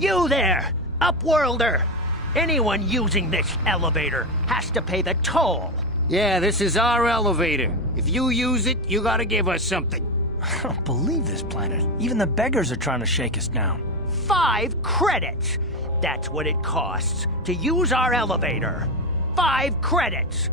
You there, Upworlder! Anyone using this elevator has to pay the toll. Yeah, this is our elevator. If you use it, you gotta give us something. I don't believe this planet. Even the beggars are trying to shake us down. 5 credits! That's what it costs to use our elevator. 5 credits!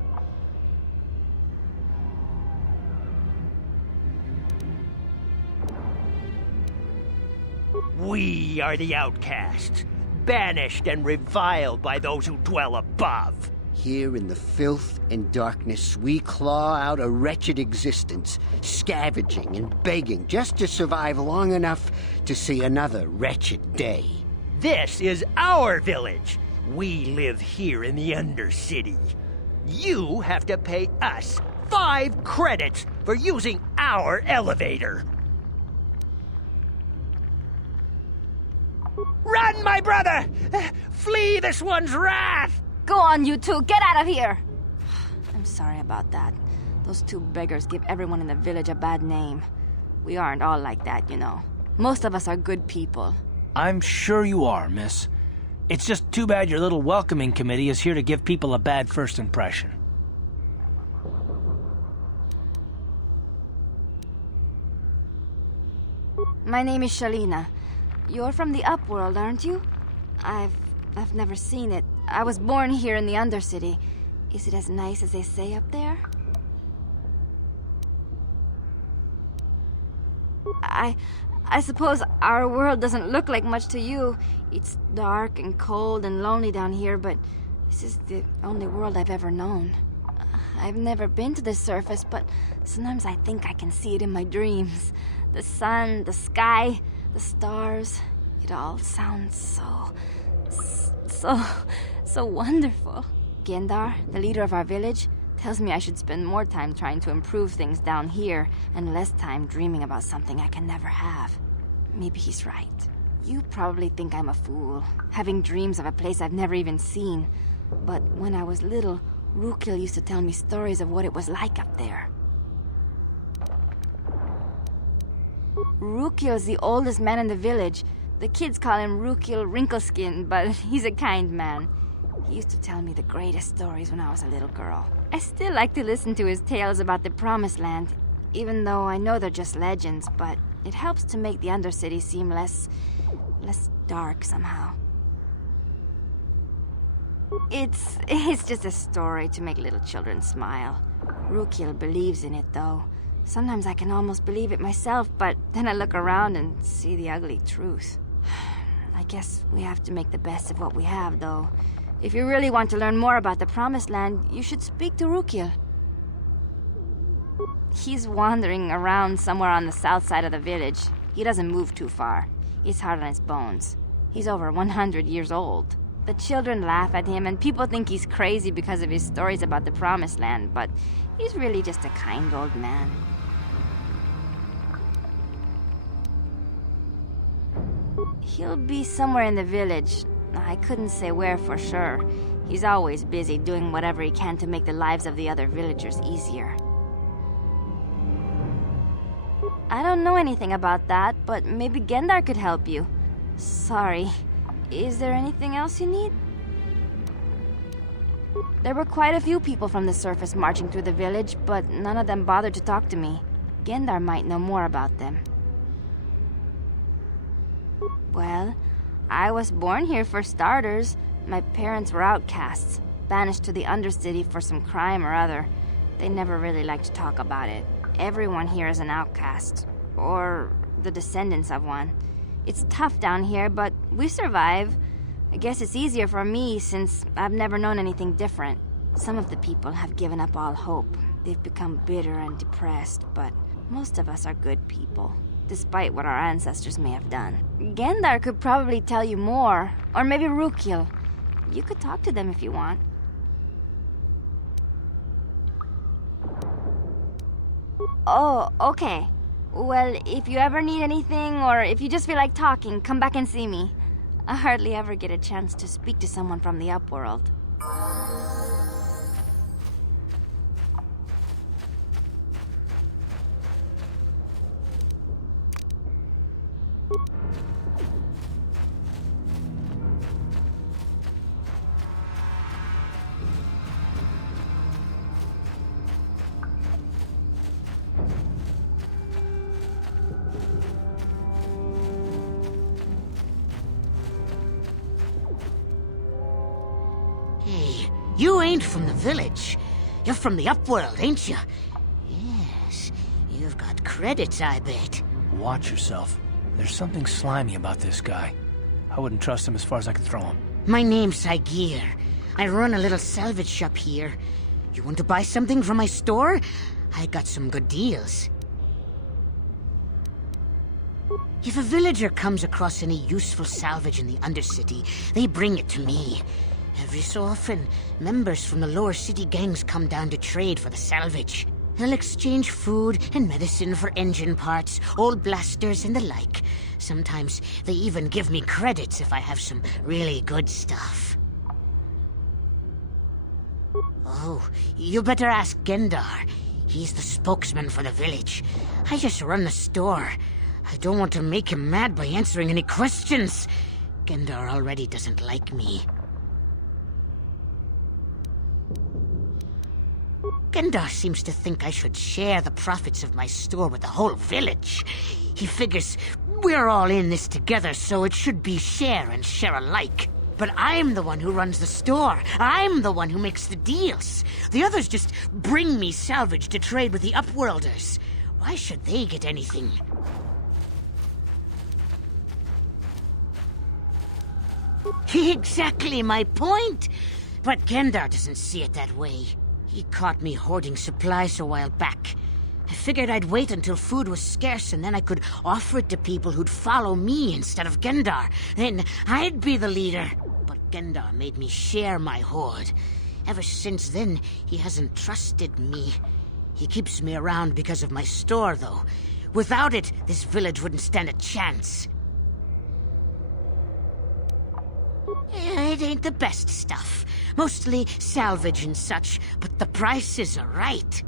We are the outcasts, banished and reviled by those who dwell above. Here in the filth and darkness, we claw out a wretched existence, scavenging and begging just to survive long enough to see another wretched day. This is our village. We live here in the Undercity. You have to pay us 5 credits for using our elevator. Run, my brother! Flee this one's wrath! Go on, you two, get out of here! I'm sorry about that. Those 2 beggars give everyone in the village a bad name. We aren't all like that, you know. Most of us are good people. I'm sure you are, miss. It's just too bad your little welcoming committee is here to give people a bad first impression. My name is Shalina. You're from the Upworld, aren't you? I've never seen it. I was born here in the Undercity. Is it as nice as they say up there? I suppose our world doesn't look like much to you. It's dark and cold and lonely down here, but this is the only world I've ever known. I've never been to the surface, but sometimes I think I can see it in my dreams. The sun, the sky, the stars. It all sounds so wonderful. Gendar, the leader of our village, tells me I should spend more time trying to improve things down here and less time dreaming about something I can never have. Maybe he's right. You probably think I'm a fool, having dreams of a place I've never even seen. But when I was little, Rukil used to tell me stories of what it was like up there. Rukil's the oldest man in the village. The kids call him Rukil Wrinkleskin, but he's a kind man. He used to tell me the greatest stories when I was a little girl. I still like to listen to his tales about the Promised Land, even though I know they're just legends, but it helps to make the Undercity seem less dark somehow. It's just a story to make little children smile. Rukil believes in it, though. Sometimes I can almost believe it myself, but then I look around and see the ugly truth. I guess we have to make the best of what we have, though. If you really want to learn more about the Promised Land, you should speak to Rukil. He's wandering around somewhere on the south side of the village. He doesn't move too far. He's hard on his bones. He's over 100 years old. The children laugh at him, and people think he's crazy because of his stories about the Promised Land, but he's really just a kind old man. He'll be somewhere in the village. I couldn't say where for sure. He's always busy doing whatever he can to make the lives of the other villagers easier. I don't know anything about that, but maybe Gendar could help you. Sorry. Is there anything else you need? There were quite a few people from the surface marching through the village, but none of them bothered to talk to me. Gendar might know more about them. Well, I was born here for starters. My parents were outcasts, banished to the Undercity for some crime or other. They never really liked to talk about it. Everyone here is an outcast, or the descendants of one. It's tough down here, but we survive. I guess it's easier for me since I've never known anything different. Some of the people have given up all hope. They've become bitter and depressed, but most of us are good people, despite what our ancestors may have done. Gendar could probably tell you more, or maybe Rukil. You could talk to them if you want. Oh, okay. Well, if you ever need anything, or if you just feel like talking, come back and see me. I hardly ever get a chance to speak to someone from the Upworld. You ain't from the village. You're from the upworld, ain't you? Yes, you've got credits, I bet. Watch yourself. There's something slimy about this guy. I wouldn't trust him as far as I could throw him. My name's Saigir. I run a little salvage shop here. You want to buy something from my store? I got some good deals. If a villager comes across any useful salvage in the Undercity, they bring it to me. Every so often, members from the lower city gangs come down to trade for the salvage. They'll exchange food and medicine for engine parts, old blasters and the like. Sometimes they even give me credits if I have some really good stuff. Oh, you better ask Gendar. He's the spokesman for the village. I just run the store. I don't want to make him mad by answering any questions. Gendar already doesn't like me. Gendar seems to think I should share the profits of my store with the whole village. He figures we're all in this together, so it should be share and share alike. But I'm the one who runs the store. I'm the one who makes the deals. The others just bring me salvage to trade with the Upworlders. Why should they get anything? Exactly my point. But Gendar doesn't see it that way. He caught me hoarding supplies a while back. I figured I'd wait until food was scarce and then I could offer it to people who'd follow me instead of Gendar. Then I'd be the leader. But Gendar made me share my hoard. Ever since then, he hasn't trusted me. He keeps me around because of my store, though. Without it, this village wouldn't stand a chance. It ain't the best stuff. Mostly salvage and such, but the prices are right.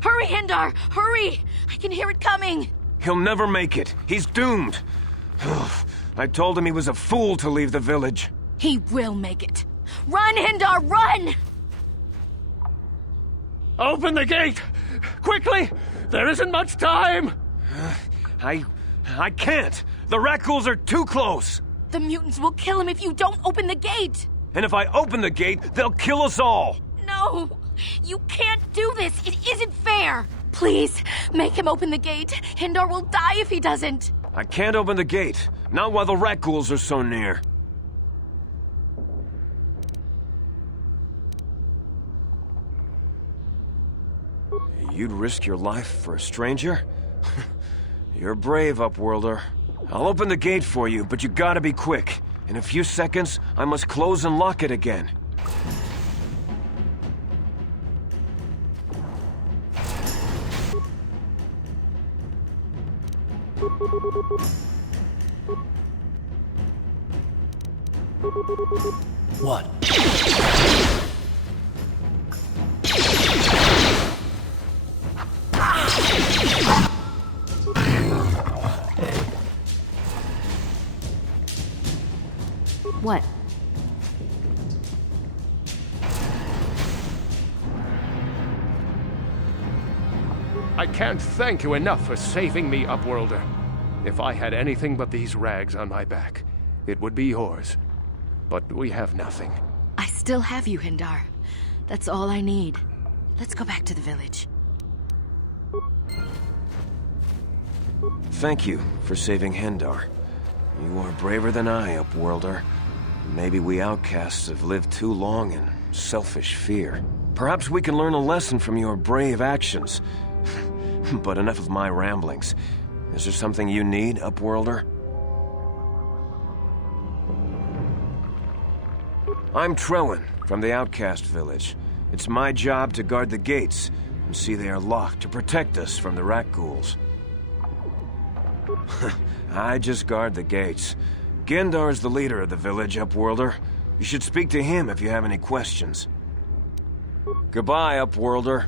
Hurry, Hindar! Hurry! I can hear it coming! He'll never make it. He's doomed. I told him he was a fool to leave the village. He will make it. Run, Hindar, run! Open the gate! Quickly! There isn't much time! I can't. The Rakghouls are too close. The mutants will kill him if you don't open the gate! And if I open the gate, they'll kill us all. No! You can't do this! It isn't fair! Please, make him open the gate. Hindar will die if he doesn't. I can't open the gate. Not while the Rakghouls are so near. You'd risk your life for a stranger? You're brave, Upworlder. I'll open the gate for you, but you gotta be quick. In a few seconds, I must close and lock it again. What? What? I can't thank you enough for saving me, Upworlder. If I had anything but these rags on my back, it would be yours. But we have nothing. I still have you, Hindar. That's all I need. Let's go back to the village. Thank you for saving Hendar. You are braver than I, Upworlder. Maybe we outcasts have lived too long in selfish fear. Perhaps we can learn a lesson from your brave actions. But enough of my ramblings. Is there something you need, Upworlder? I'm Trellin, from the Outcast Village. It's my job to guard the gates, and see they are locked to protect us from the rat ghouls. I just guard the gates. Gendar's the leader of the village, Upworlder. You should speak to him if you have any questions. Goodbye, Upworlder.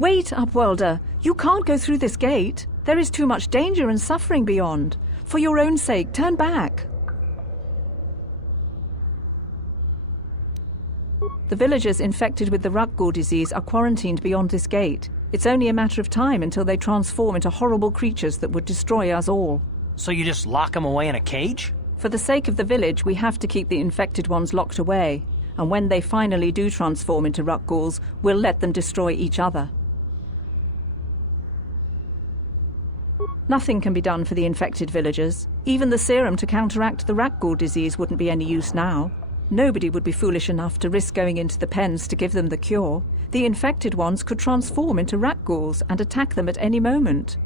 Wait, Upworlder. You can't go through this gate. There is too much danger and suffering beyond. For your own sake, turn back. The villagers infected with the Rukgul disease are quarantined beyond this gate. It's only a matter of time until they transform into horrible creatures that would destroy us all. So you just lock them away in a cage? For the sake of the village, we have to keep the infected ones locked away. And when they finally do transform into Rukguls, we'll let them destroy each other. Nothing can be done for the infected villagers. Even the serum to counteract the Rukgul disease wouldn't be any use now. Nobody would be foolish enough to risk going into the pens to give them the cure. The infected ones could transform into Rukguls and attack them at any moment.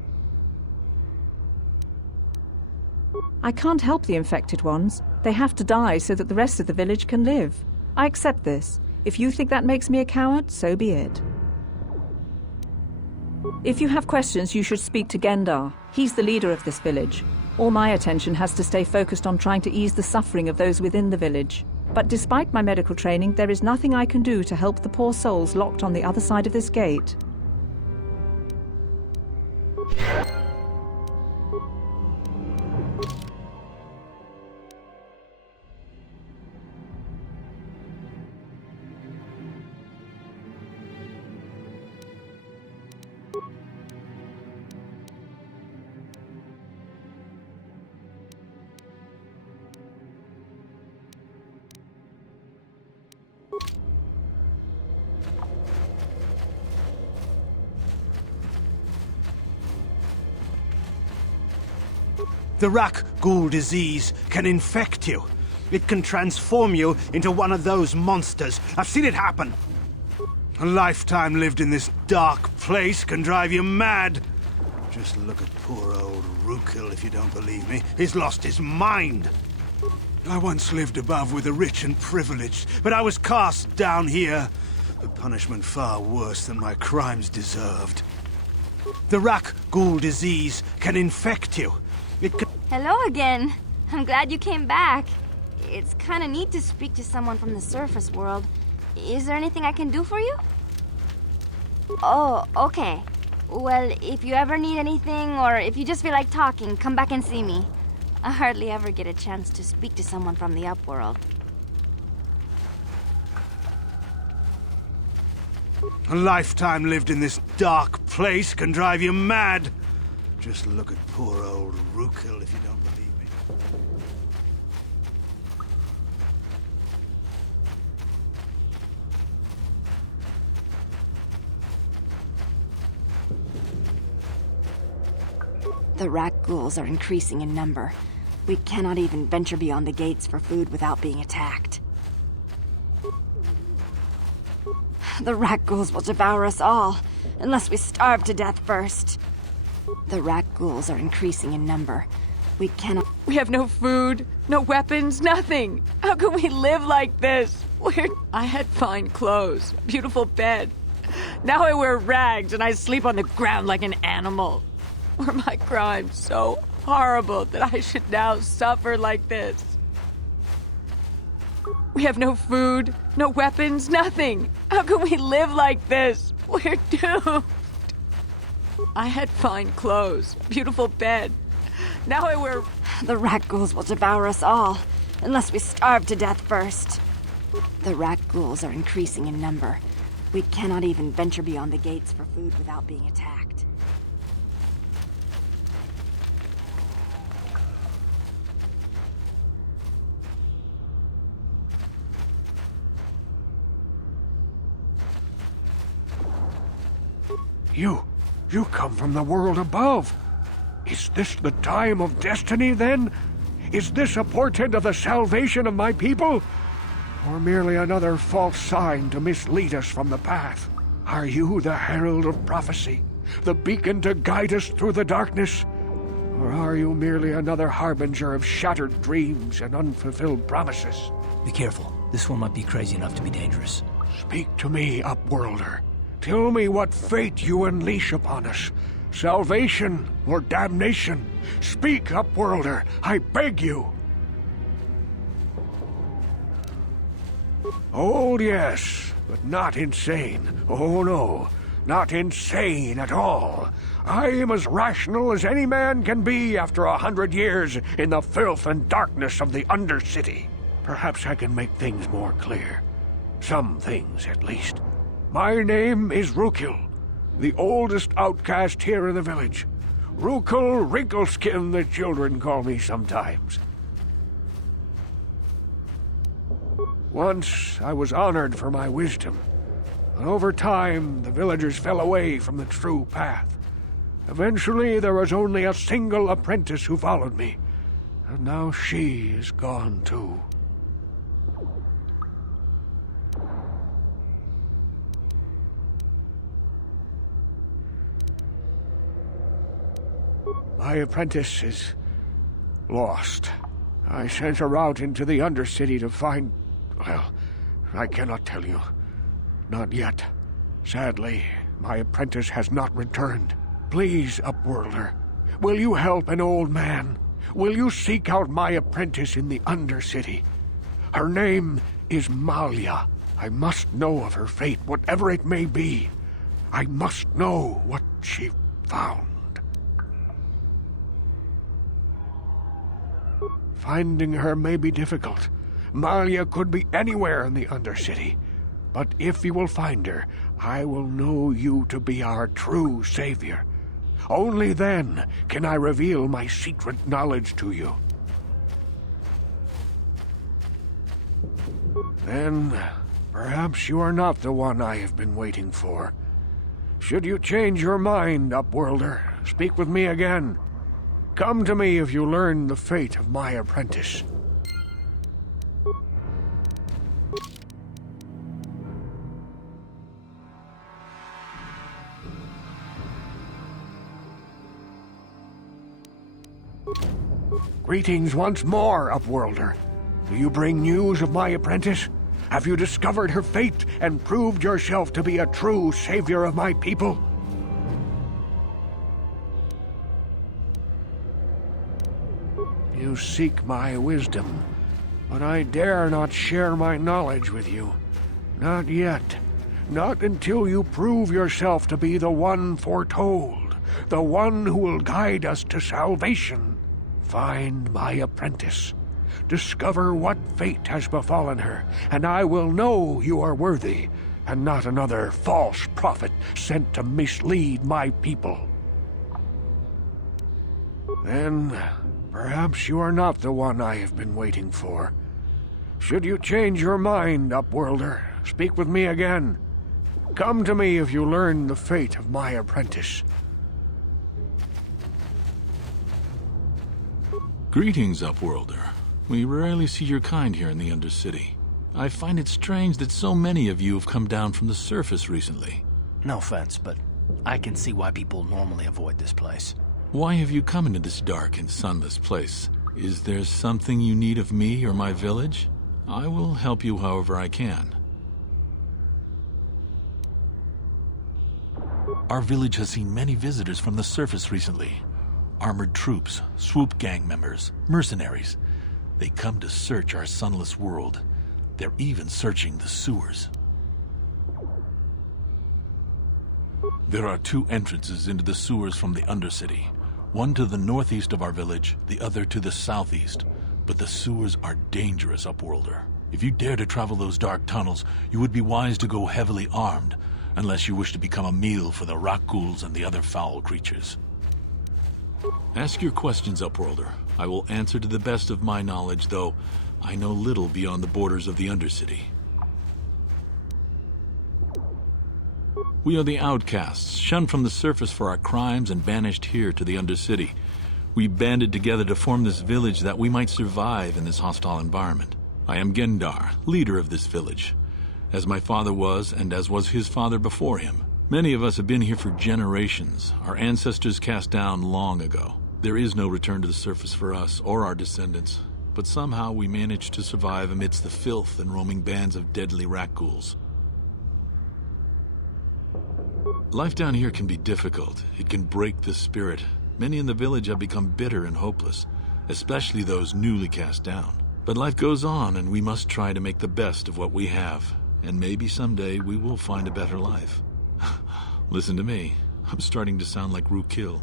I can't help the infected ones. They have to die so that the rest of the village can live. I accept this. If you think that makes me a coward, so be it. If you have questions, you should speak to Gendar. He's the leader of this village. All my attention has to stay focused on trying to ease the suffering of those within the village. But despite my medical training, there is nothing I can do to help the poor souls locked on the other side of this gate. The Rukgul disease can infect you. It can transform you into one of those monsters. I've seen it happen. A lifetime lived in this dark place can drive you mad. Just look at poor old Rukil if you don't believe me. He's lost his mind. I once lived above with the rich and privileged, but I was cast down here. A punishment far worse than my crimes deserved. The Rukgul disease can infect you. It can... Hello again. I'm glad you came back. It's kind of neat to speak to someone from the surface world. Is there anything I can do for you? Oh, okay. Well, if you ever need anything, or if you just feel like talking, come back and see me. I hardly ever get a chance to speak to someone from the upworld. A lifetime lived in this dark place can drive you mad. Just look at poor old Rukil if you don't believe me. The rat ghouls are increasing in number. We cannot even venture beyond the gates for food without being attacked. The rat ghouls will devour us all, unless we starve to death first. The rat ghouls are increasing in number. We cannot... We have no food, no weapons, nothing. How can we live like this? I had fine clothes, a beautiful bed. Now I wear rags and I sleep on the ground like an animal. Were my crimes so horrible that I should now suffer like this? We have no food, no weapons, nothing. How can we live like this? We're doomed. I had fine clothes, a beautiful bed. Now I wear... The rat ghouls will devour us all, unless we starve to death first. The rat ghouls are increasing in number. We cannot even venture beyond the gates for food without being attacked. You come from the world above. Is this the time of destiny, then? Is this a portent of the salvation of my people? Or merely another false sign to mislead us from the path? Are you the herald of prophecy, the beacon to guide us through the darkness? Or are you merely another harbinger of shattered dreams and unfulfilled promises? Be careful. This one might be crazy enough to be dangerous. Speak to me, Upworlder. Tell me what fate you unleash upon us. Salvation or damnation? Speak, Upworlder, I beg you. Oh, yes, but not insane. Oh, no, not insane at all. I am as rational as any man can be after 100 years in the filth and darkness of the Undercity. Perhaps I can make things more clear. Some things, at least. My name is Rukil, the oldest outcast here in the village. Rukil Wrinkleskin, the children call me sometimes. Once I was honored for my wisdom, but over time the villagers fell away from the true path. Eventually there was only a single apprentice who followed me, and now she is gone too. My apprentice is lost. I sent her out into the Undercity to find... Well, I cannot tell you. Not yet. Sadly, my apprentice has not returned. Please, Upworlder, will you help an old man? Will you seek out my apprentice in the Undercity? Her name is Malia. I must know of her fate, whatever it may be. I must know what she found. Finding her may be difficult. Malia could be anywhere in the Undercity. But if you will find her, I will know you to be our true savior. Only then can I reveal my secret knowledge to you. Then, perhaps you are not the one I have been waiting for. Should you change your mind, Upworlder, speak with me again. Come to me if you learn the fate of my apprentice. Greetings once more, Upworlder. Do you bring news of my apprentice? Have you discovered her fate and proved yourself to be a true savior of my people? You seek my wisdom. but I dare not share my knowledge with you. Not yet. Not until you prove yourself to be the one foretold, the one who will guide us to salvation. Find my apprentice. Discover what fate has befallen her, and I will know you are worthy, and not another false prophet sent to mislead my people. Then, perhaps you are not the one I have been waiting for. Should you change your mind, Upworlder, speak with me again. Come to me if you learn the fate of my apprentice. Greetings, Upworlder. We rarely see your kind here in the Undercity. I find it strange that so many of you have come down from the surface recently. No offense, but I can see why people normally avoid this place. Why have you come into this dark and sunless place? Is there something you need of me or my village? I will help you however I can. Our village has seen many visitors from the surface recently. Armored troops, swoop gang members, mercenaries. They come to search our sunless world. They're even searching the sewers. There are 2 entrances into the sewers from the Undercity. One to the northeast of our village, the other to the southeast. But the sewers are dangerous, Upworlder. If you dare to travel those dark tunnels, you would be wise to go heavily armed, unless you wish to become a meal for the rock ghouls and the other foul creatures. Ask your questions, Upworlder. I will answer to the best of my knowledge, though I know little beyond the borders of the Undercity. We are the outcasts, shunned from the surface for our crimes and banished here to the Undercity. We banded together to form this village that we might survive in this hostile environment. I am Gendar, leader of this village, as my father was and as was his father before him. Many of us have been here for generations, our ancestors cast down long ago. There is no return to the surface for us or our descendants, but somehow we managed to survive amidst the filth and roaming bands of deadly rat ghouls. Life down here can be difficult. It can break the spirit. Many in the village have become bitter and hopeless, especially those newly cast down. But life goes on, and we must try to make the best of what we have, and maybe someday we will find a better life. Listen to me. I'm starting to sound like Rookil.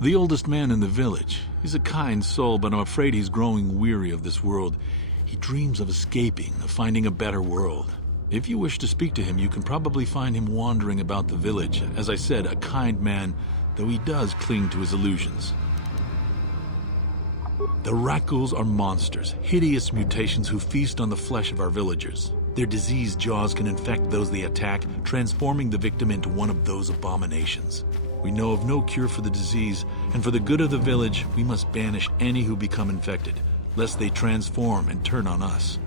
The oldest man in the village. He's a kind soul, but I'm afraid he's growing weary of this world. He dreams of escaping, of finding a better world. If you wish to speak to him, you can probably find him wandering about the village. As I said, a kind man, though he does cling to his illusions. The rat ghouls are monsters, hideous mutations who feast on the flesh of our villagers. Their diseased jaws can infect those they attack, transforming the victim into one of those abominations. We know of no cure for the disease, and for the good of the village, we must banish any who become infected, lest they transform and turn on us.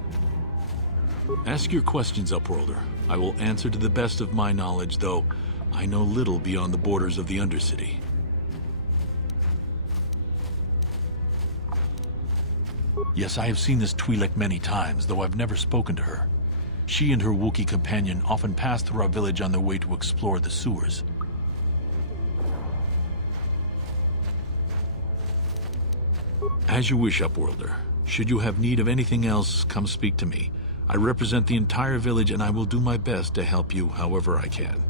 Ask your questions, Upworlder. I will answer to the best of my knowledge, though I know little beyond the borders of the Undercity. Yes, I have seen this Twi'lek many times, though I've never spoken to her. She and her Wookiee companion often pass through our village on their way to explore the sewers. As you wish, Upworlder. Should you have need of anything else, come speak to me. I represent the entire village, and I will do my best to help you however I can.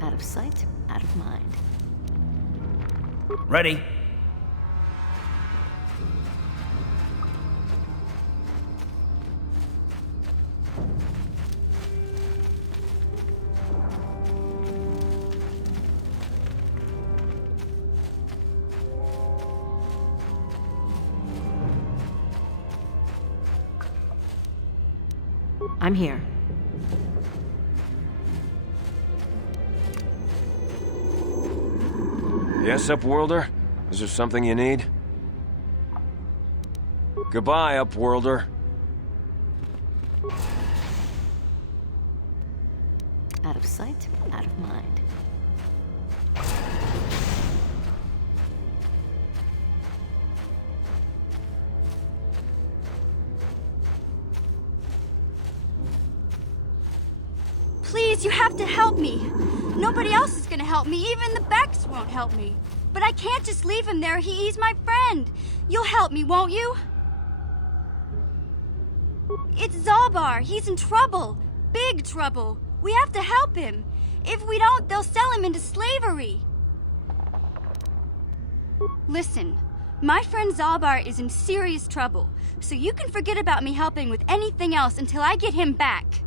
Out of sight, out of mind. Ready. I'm here. Yes, Upworlder? Is there something you need? Goodbye, Upworlder. Out of sight, out of mind. Please, you have to help me. Nobody else is gonna help me. Even the Becks won't help me. But I can't just leave him there. He's my friend. You'll help me, won't you? It's Zalbar. He's in trouble. Big trouble. We have to help him. If we don't, they'll sell him into slavery. Listen, my friend Zalbar is in serious trouble, so you can forget about me helping with anything else until I get him back.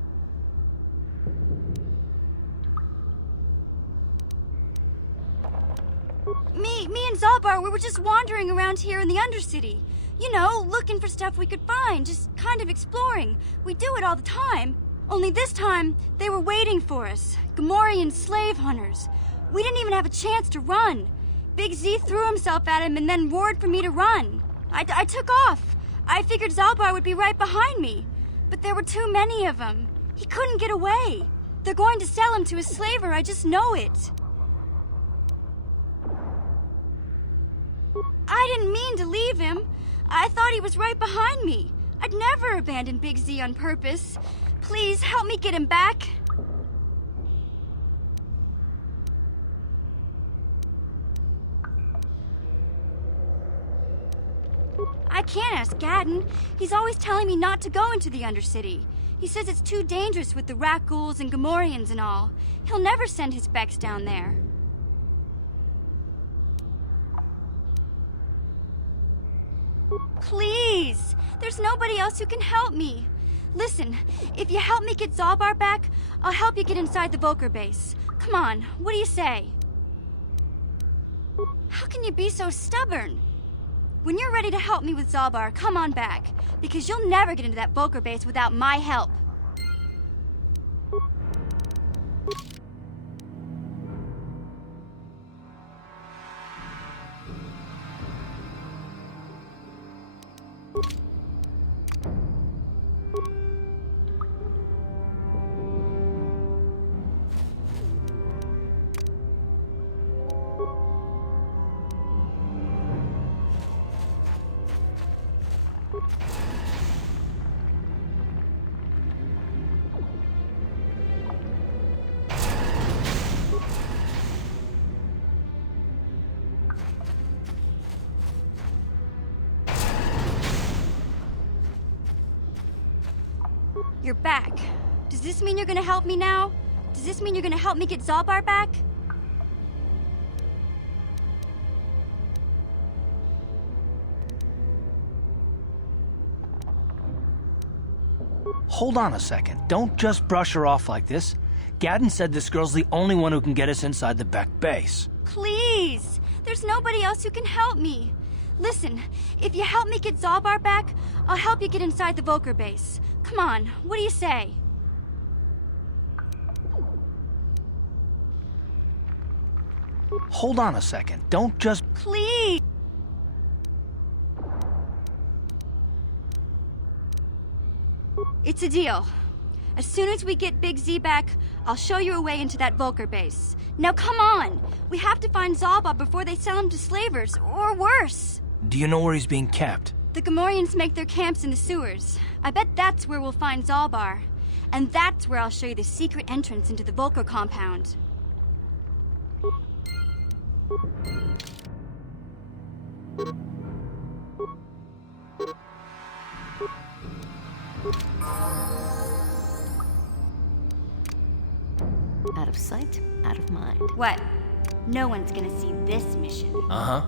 Me and Zalbar, we were just wandering around here in the Undercity. You know, looking for stuff we could find, just kind of exploring. We do it all the time. Only this time, they were waiting for us. Gamorrean slave hunters. We didn't even have a chance to run. Big Z threw himself at him and then roared for me to run. I took off. I figured Zalbar would be right behind me. But there were too many of them. He couldn't get away. They're going to sell him to a slaver, I just know it. I didn't mean to leave him. I thought he was right behind me. I'd never abandon Big Z on purpose. Please, help me get him back. I can't ask Gadden. He's always telling me not to go into the Undercity. He says it's too dangerous with the rat ghouls and Gamorreans and all. He'll never send his Becks down there. Please! There's nobody else who can help me. Listen, if you help me get Zalbar back, I'll help you get inside the Volker base. Come on, what do you say? How can you be so stubborn? When you're ready to help me with Zalbar, come on back. Because you'll never get into that Volker base without my help. You're back. Does this mean you're gonna help me now? Does this mean you're gonna help me get Zalbar back? Hold on a second. Don't just brush her off like this. Gadden said this girl's the only one who can get us inside the Beck base. Please! There's nobody else who can help me. Listen, if you help me get Zalbar back, I'll help you get inside the Volker base. Come on, what do you say? Hold on a second. Don't just... Please! It's a deal. As soon as we get Big Z back, I'll show you a way into that Volker base. Now come on! We have to find Zalbar before they sell him to slavers, or worse! Do you know where he's being kept? The Gamorreans make their camps in the sewers. I bet that's where we'll find Zalbar. And that's where I'll show you the secret entrance into the Volker compound. Out of sight, out of mind. What? No one's gonna see this mission. Uh-huh.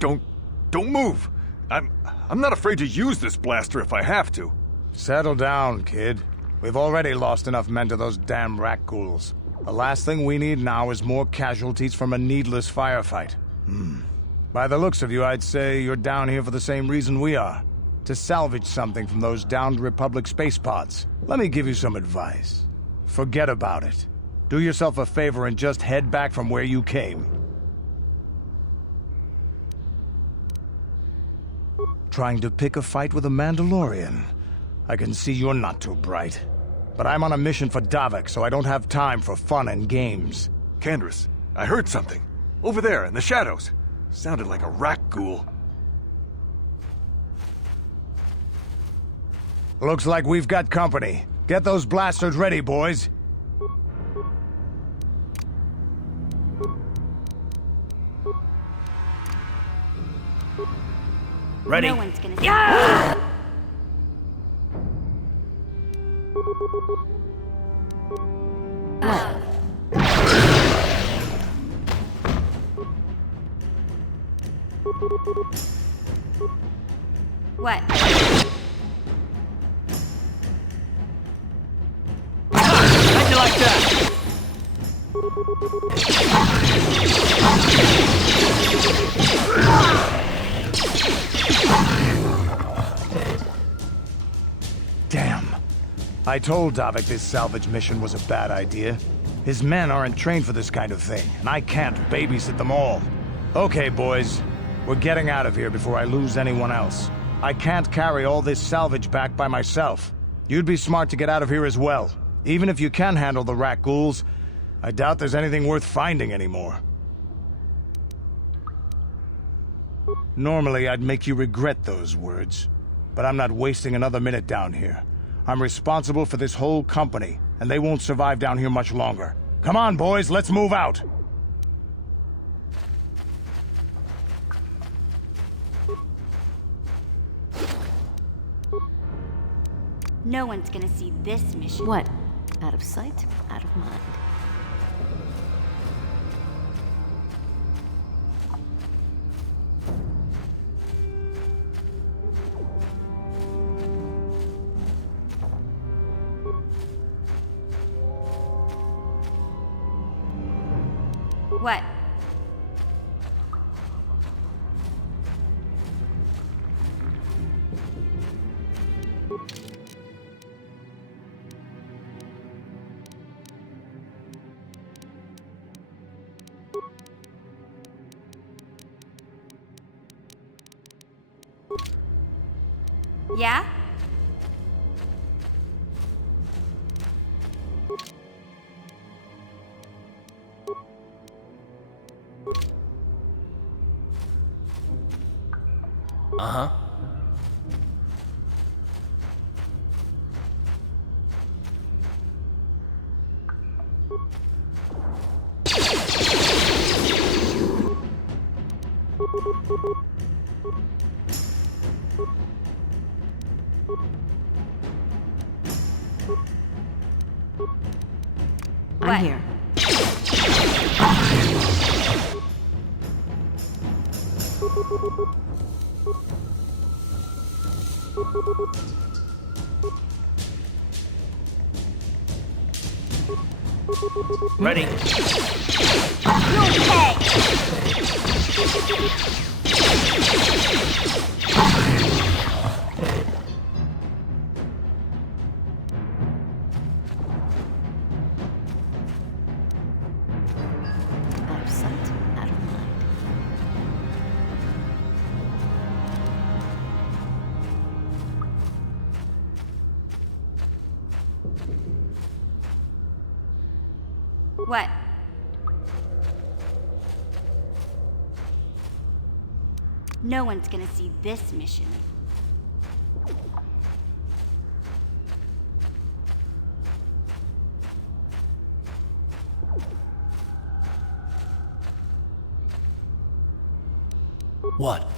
Don't move. I'm not afraid to use this blaster if I have to. Settle down, kid. We've already lost enough men to those damn rat ghouls. The last thing we need now is more casualties from a needless firefight. By the looks of you, I'd say you're down here for the same reason we are. To salvage something from those downed Republic space pods. Let me give you some advice. Forget about it. Do yourself a favor and just head back from where you came. Trying to pick a fight with a Mandalorian. I can see you're not too bright. But I'm on a mission for Davik, so I don't have time for fun and games. Candace, I heard something. Over there, in the shadows. Sounded like a rat ghoul. Looks like we've got company. Get those blasters ready, boys. Ready. No one's gonna see What? How'd you like that? Damn. I told Davik this salvage mission was a bad idea. His men aren't trained for this kind of thing, and I can't babysit them all. Okay, boys. We're getting out of here before I lose anyone else. I can't carry all this salvage back by myself. You'd be smart to get out of here as well. Even if you can handle the rat ghouls, I doubt there's anything worth finding anymore. Normally, I'd make you regret those words, but I'm not wasting another minute down here. I'm responsible for this whole company, and they won't survive down here much longer. Come on, boys, let's move out! No one's gonna see this mission. What? Out of sight, out of mind. What? Yeah? Uh-huh. I'm here. Ready. Out of sight, out of mind. What? No one's gonna see this mission. What?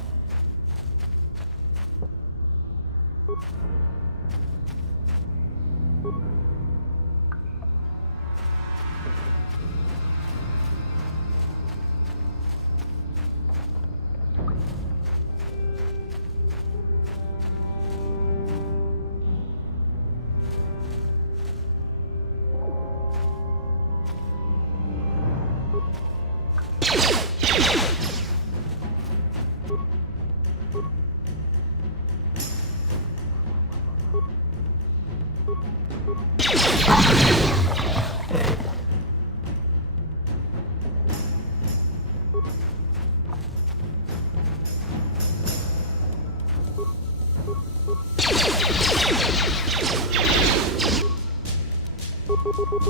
What?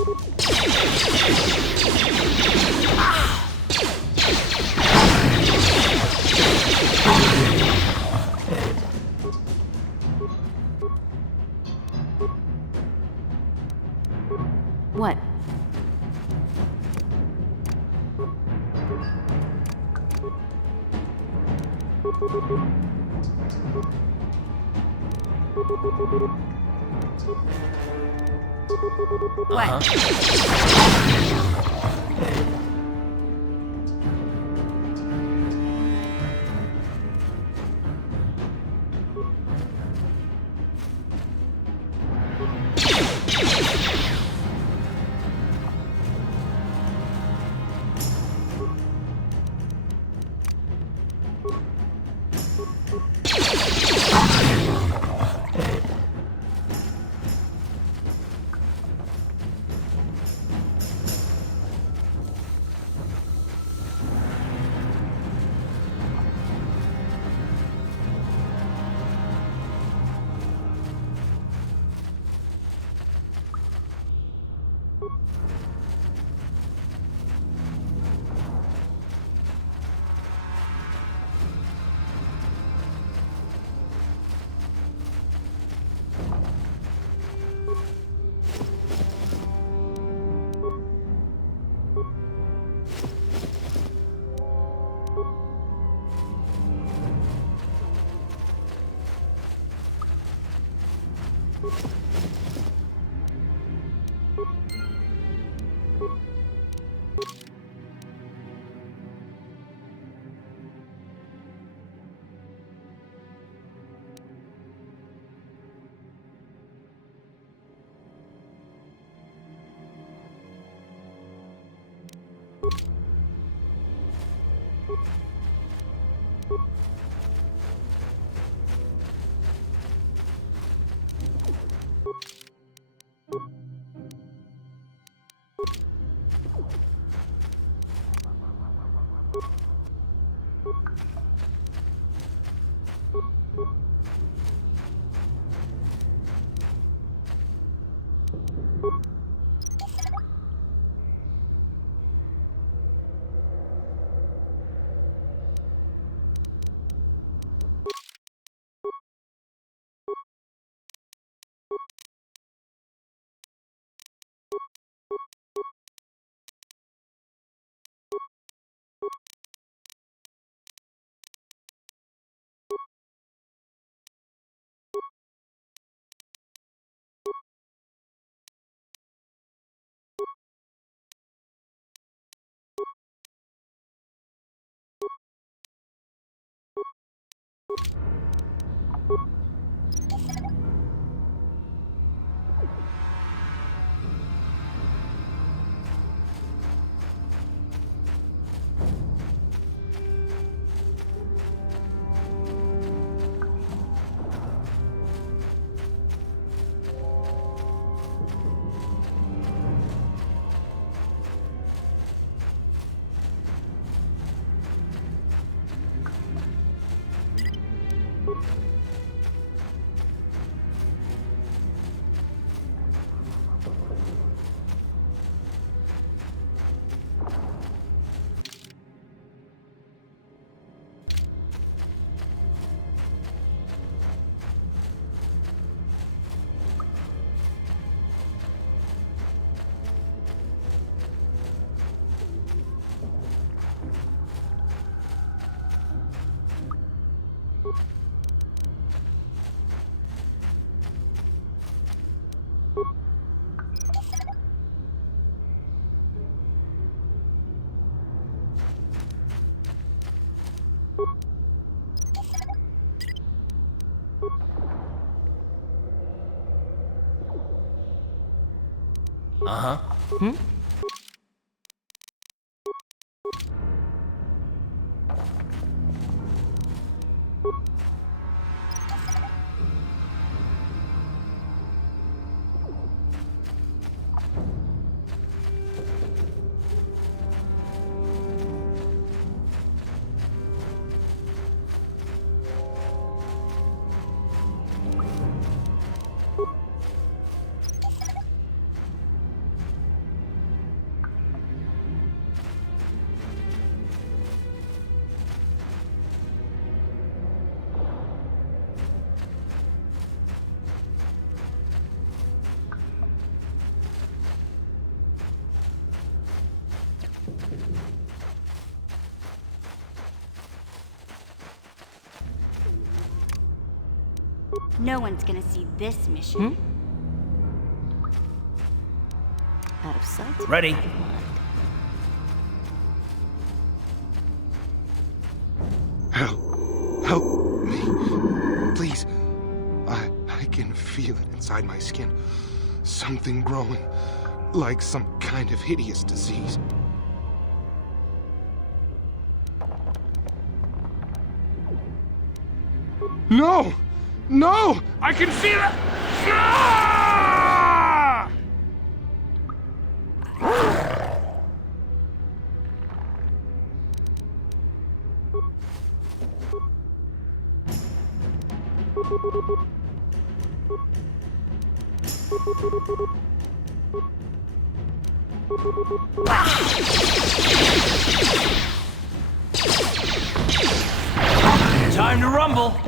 Uh-huh. Hmm? No one's gonna see this mission. Out of sight. Ready. Out of mind. Help me. Please. I can feel it inside my skin. Something growing. Like some kind of hideous disease. No! No! I can feel it! Ah! Time to rumble.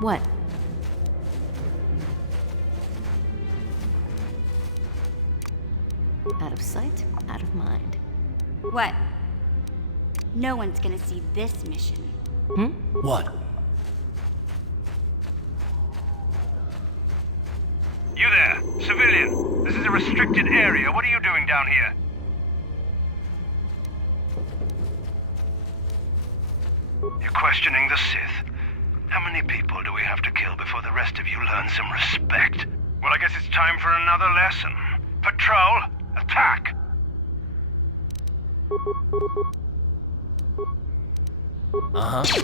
What? Out of sight, out of mind. What? No one's gonna see this mission. What? You there, civilian. This is a restricted area. What are you doing down here? You're questioning the Sith. How many people do we have to kill before the rest of you learn some respect? Well, I guess it's time for another lesson. Patrol, attack! Uh-huh.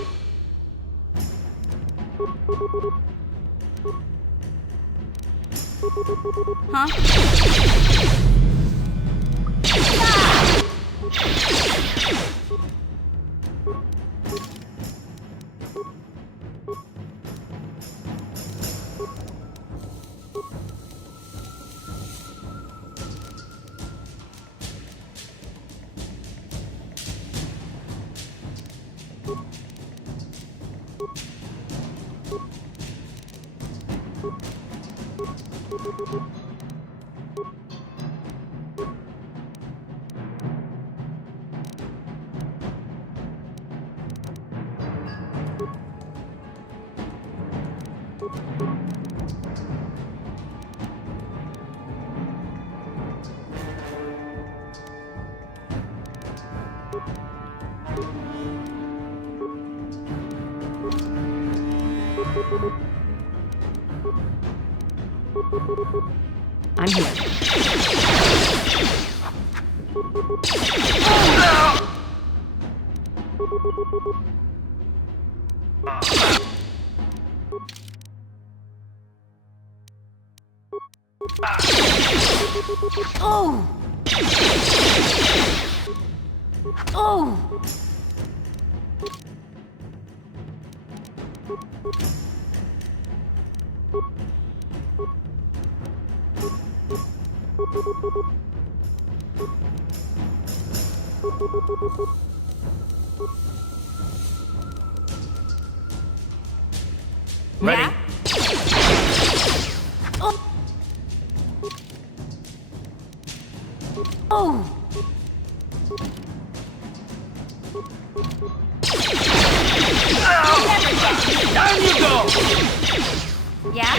I'm here. Oh! Oh! Ready. Yeah? Oh! Oh! Down you go! Yeah?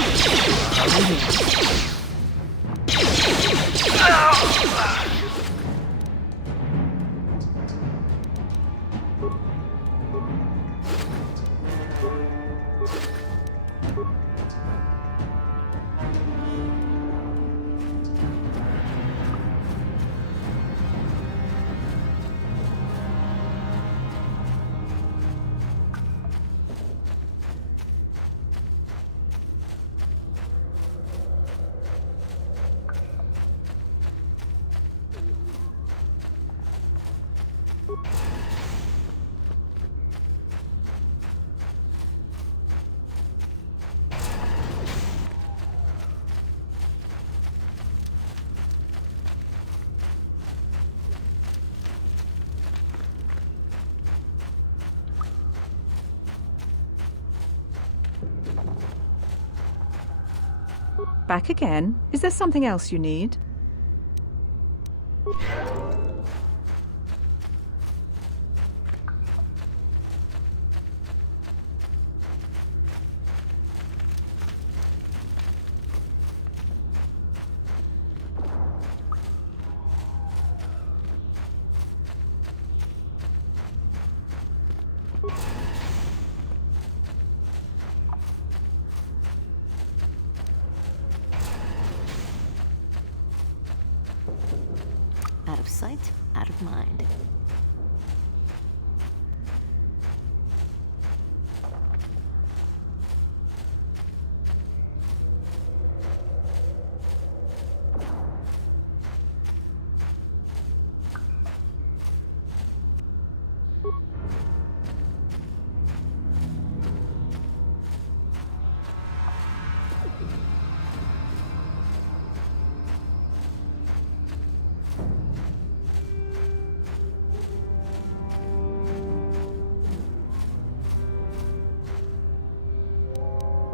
Back again? Is there something else you need? Out of sight, out of mind.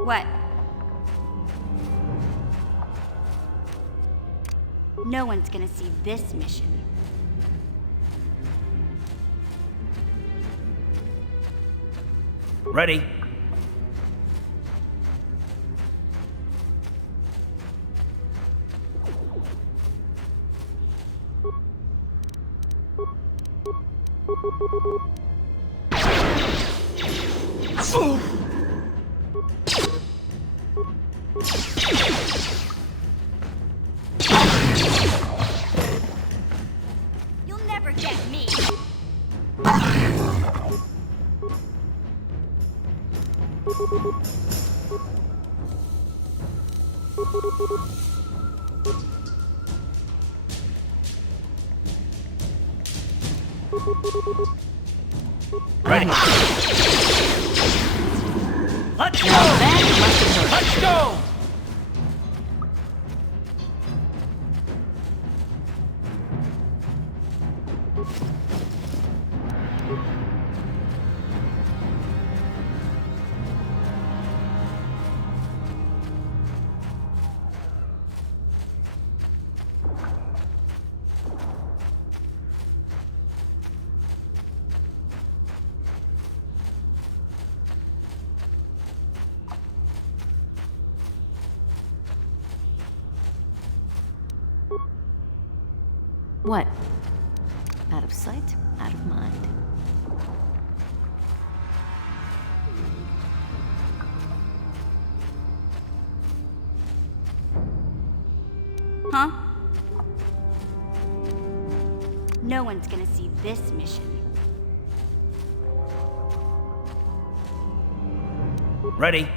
What? No one's gonna see this mission. Ready? You'll never get me. Ready? Let's go! Let's go! What? Out of sight, out of mind. Huh? No one's gonna see this mission. Ready?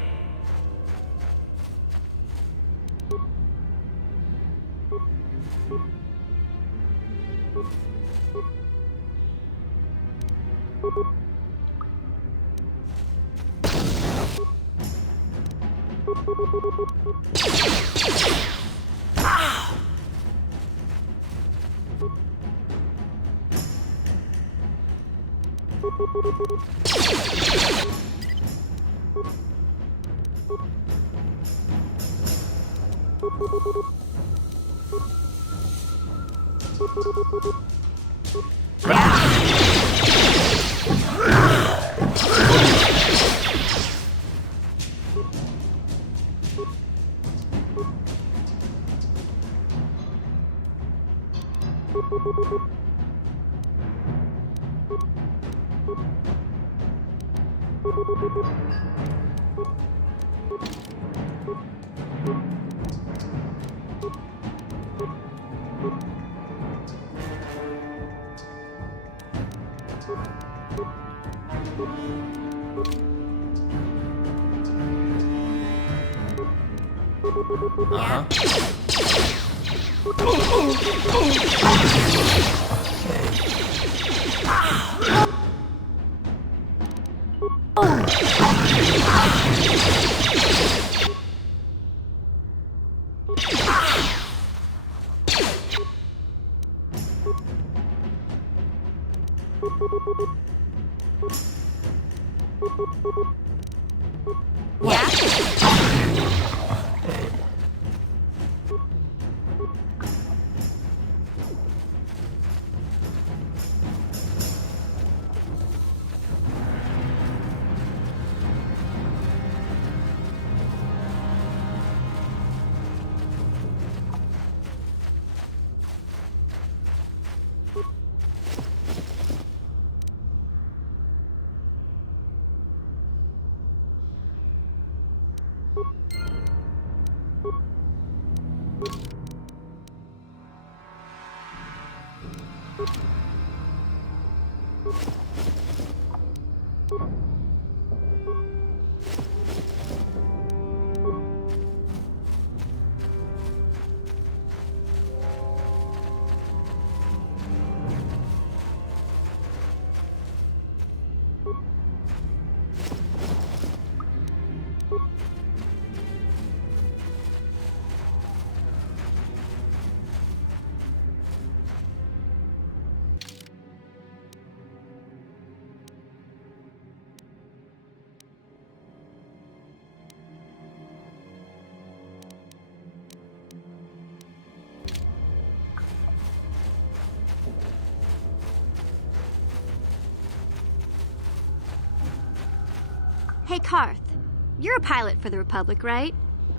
Hey, Karth. You're a pilot for the Republic, right?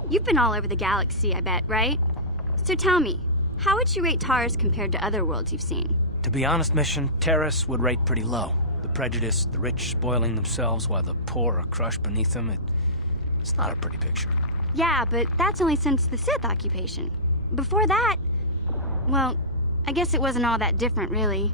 You've been all over the galaxy, I bet, right? So tell me, how would you rate Taris compared to other worlds you've seen? To be honest, Mission, Taris would rate pretty low. The prejudice, the rich spoiling themselves while the poor are crushed beneath them, it's not a pretty picture. Yeah, but that's only since the Sith occupation. Before that, well, I guess it wasn't all that different, really.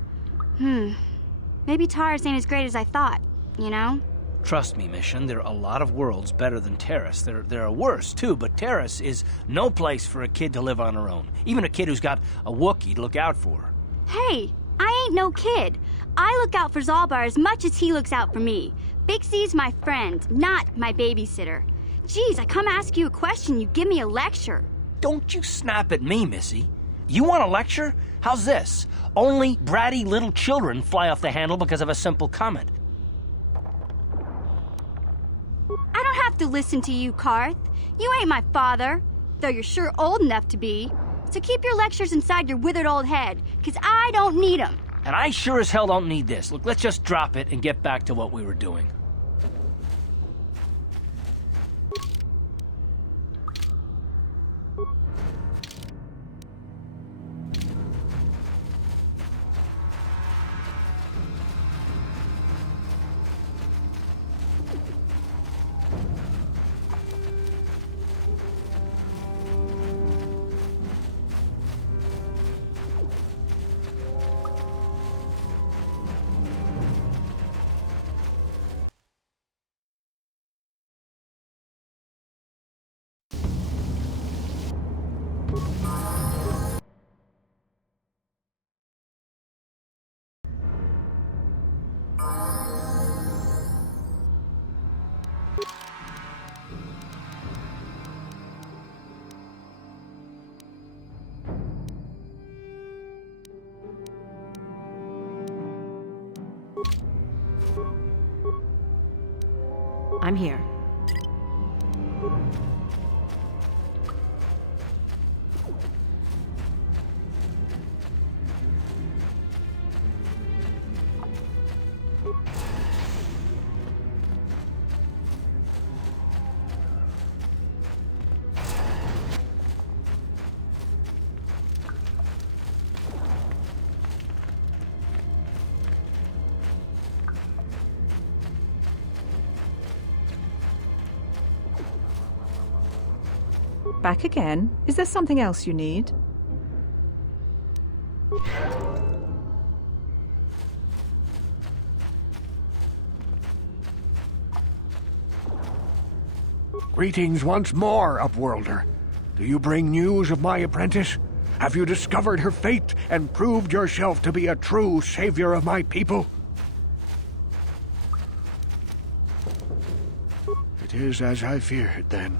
Maybe Taris ain't as great as I thought, you know? Trust me, Mission, there are a lot of worlds better than Taris. There are worse, too, but Taris is no place for a kid to live on her own. Even a kid who's got a Wookiee to look out for. Hey, I ain't no kid. I look out for Zalbar as much as he looks out for me. Big C's my friend, not my babysitter. Geez, I come ask you a question, you give me a lecture. Don't you snap at me, Missy. You want a lecture? How's this? Only bratty little children fly off the handle because of a simple comment. I don't have to listen to you, Karth. You ain't my father, though you're sure old enough to be. So keep your lectures inside your withered old head, 'cause I don't need 'em. And I sure as hell don't need this. Look, let's just drop it and get back to what we were doing. I'm here. Back again? Is there something else you need? Greetings once more, Upworlder. Do you bring news of my apprentice? Have you discovered her fate and proved yourself to be a true savior of my people? It is as I feared, then.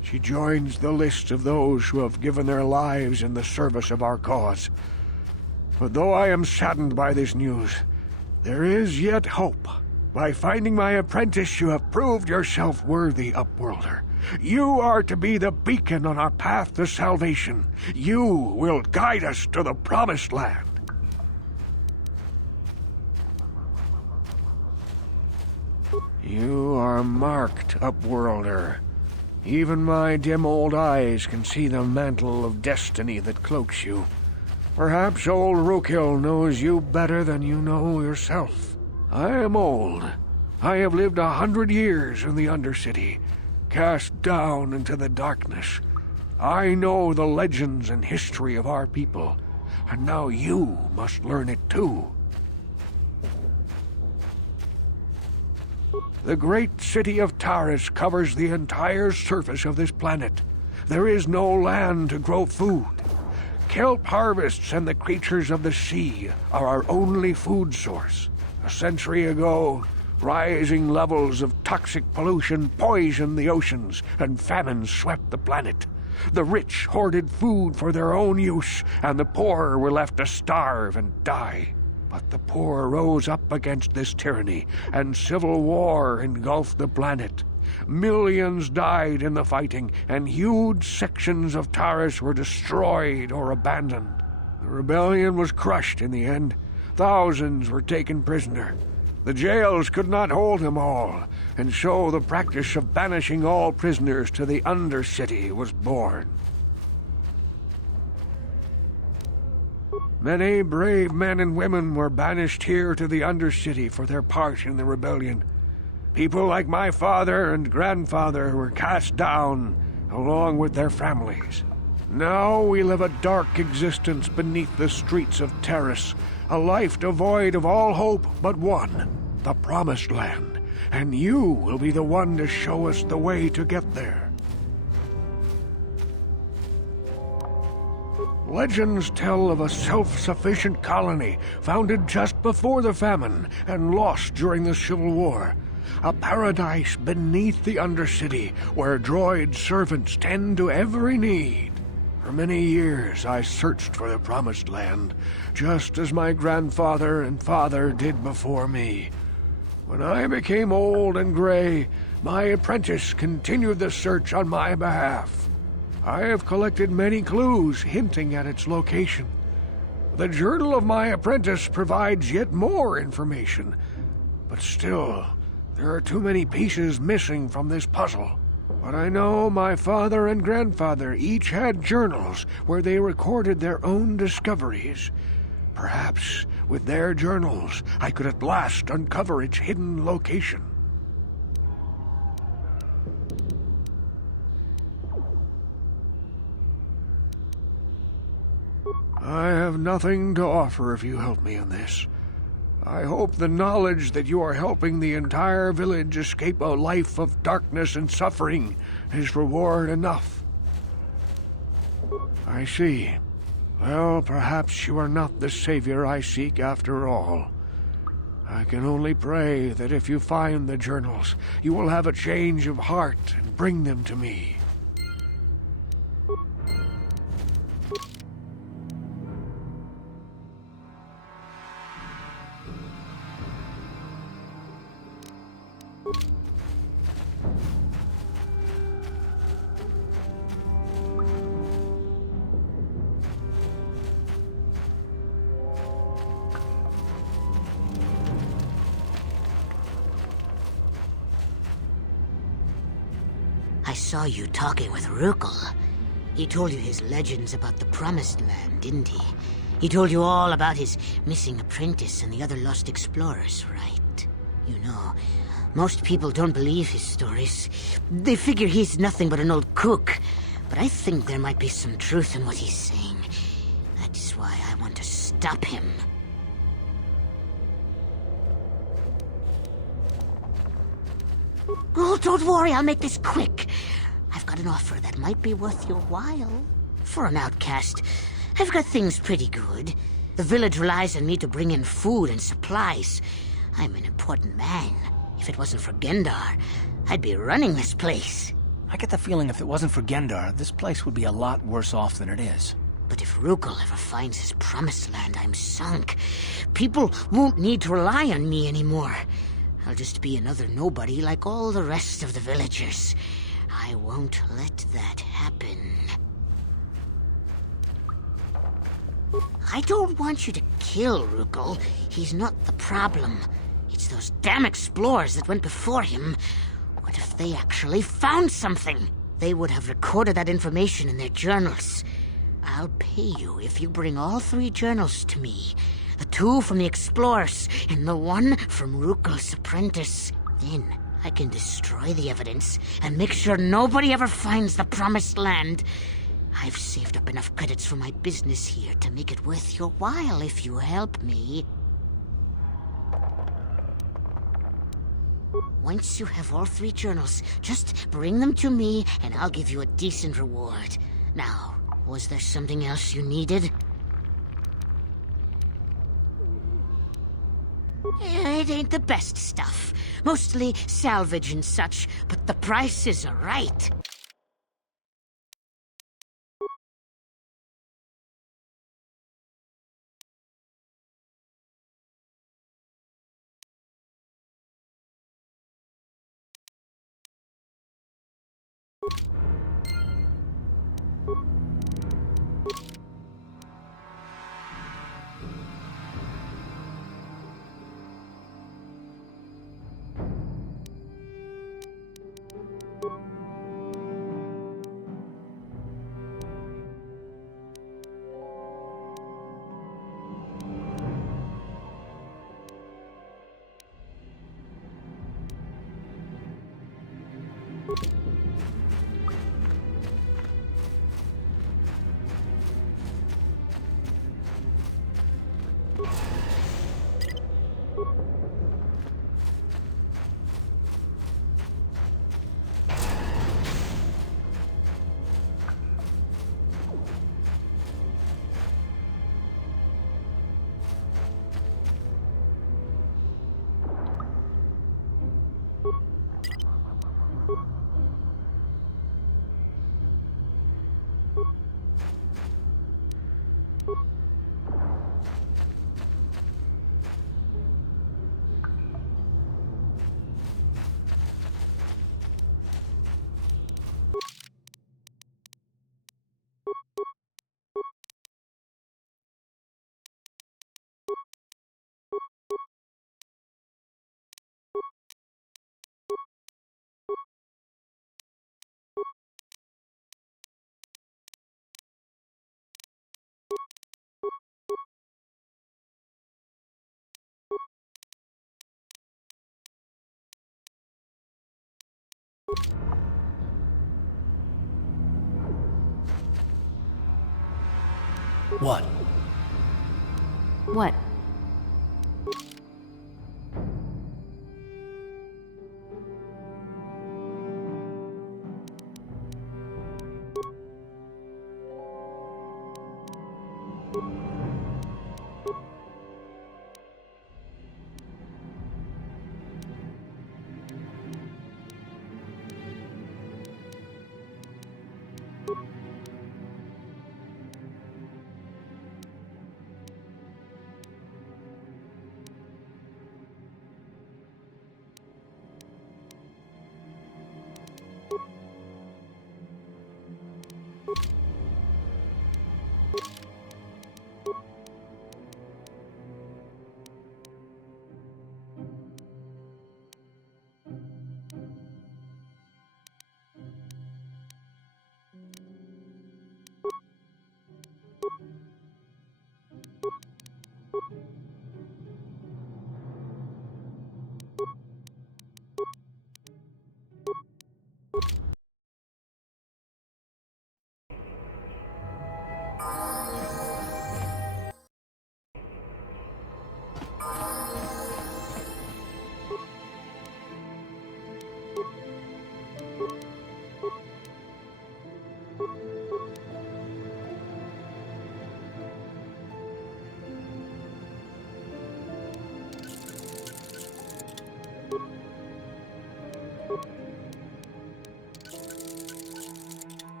She joins the list of those who have given their lives in the service of our cause. But though I am saddened by this news, there is yet hope. By finding my apprentice, you have proved yourself worthy, Upworlder. You are to be the beacon on our path to salvation. You will guide us to the Promised Land. You are marked, Upworlder. Even my dim old eyes can see the mantle of destiny that cloaks you. Perhaps old Rookhill knows you better than you know yourself. I am old. I have lived 100 years in the Undercity, cast down into the darkness. I know the legends and history of our people, and now you must learn it too. The great city of Taris covers the entire surface of this planet. There is no land to grow food. Kelp harvests and the creatures of the sea are our only food source. A century ago, rising levels of toxic pollution poisoned the oceans, and famine swept the planet. The rich hoarded food for their own use, and the poor were left to starve and die. But the poor rose up against this tyranny, and civil war engulfed the planet. Millions died in the fighting, and huge sections of Taris were destroyed or abandoned. The rebellion was crushed in the end. Thousands were taken prisoner. The jails could not hold them all, and so the practice of banishing all prisoners to the Undercity was born. Many brave men and women were banished here to the Undercity for their part in the rebellion. People like my father and grandfather were cast down, along with their families. Now we live a dark existence beneath the streets of Taris, a life devoid of all hope but one, the Promised Land, and you will be the one to show us the way to get there. Legends tell of a self-sufficient colony founded just before the famine and lost during the Civil War. A paradise beneath the Undercity where droid servants tend to every need. For many years I searched for the Promised Land, just as my grandfather and father did before me. When I became old and gray, my apprentice continued the search on my behalf. I have collected many clues hinting at its location. The journal of my apprentice provides yet more information, but still, there are too many pieces missing from this puzzle. But I know my father and grandfather each had journals where they recorded their own discoveries. Perhaps with their journals, I could at last uncover its hidden location. I have nothing to offer if you help me in this. I hope the knowledge that you are helping the entire village escape a life of darkness and suffering is reward enough. I see. Well, perhaps you are not the savior I seek after all. I can only pray that if you find the journals, you will have a change of heart and bring them to me. I saw you talking with Rukel. He told you his legends about the Promised Land, didn't he? He told you all about his missing apprentice and the other lost explorers, right? You know, most people don't believe his stories. They figure he's nothing but an old cook. But I think there might be some truth in what he's saying. That's why I want to stop him. Oh, don't worry, I'll make this quick. I've got an offer that might be worth your while. For an outcast, I've got things pretty good. The village relies on me to bring in food and supplies. I'm an important man. If it wasn't for Gendar, I'd be running this place. I get the feeling if it wasn't for Gendar, this place would be a lot worse off than it is. But if Rukel ever finds his Promised Land, I'm sunk. People won't need to rely on me anymore. I'll just be another nobody like all the rest of the villagers. I won't let that happen. I don't want you to kill Rukel. He's not the problem. It's those damn explorers that went before him. What if they actually found something? They would have recorded that information in their journals. I'll pay you if you bring all 3 journals to me. The 2 from the explorers, and the 1 from Rukel's apprentice. Then I can destroy the evidence and make sure nobody ever finds the Promised Land. I've saved up enough credits for my business here to make it worth your while if you help me. Once you have all 3 journals, just bring them to me and I'll give you a decent reward. Now, was there something else you needed? It ain't the best stuff. Mostly salvage and such, but the prices are right. What? What?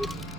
You